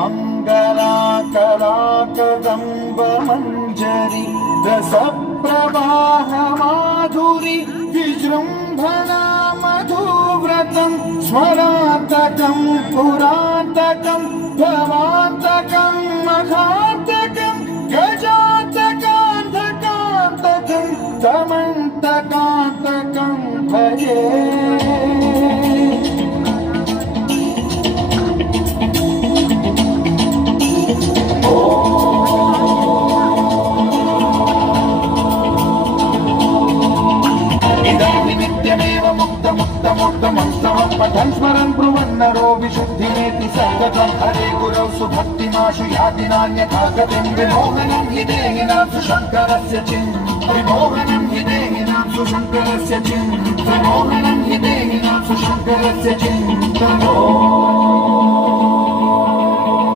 मङ्गलाकलाकदम्बमञ्जरी रसप्रवाहमाधुरि विजृम्भणा मधुव्रतं स्मरान्तकं पुरान्तकं भवान्तकं मघान्तकं गजान्तकान्तकान्तकं तमन्तकान्तकं भजे। नित्यमेव मुक्तमुक्तमुक्तमस्तमं पठन् स्मरन् ब्रुवन्नरो विशुद्धिमेति सततं हरे गुरौ सुभक्तिमाशु याति नान्यथा गतिं विमोहनं हि देहिनां सुशङ्करस्य विमोहनं हि देहिनां सुशङ्करस्य विमोहनं हि देहिनां सुशङ्करस्य चिन्तनो।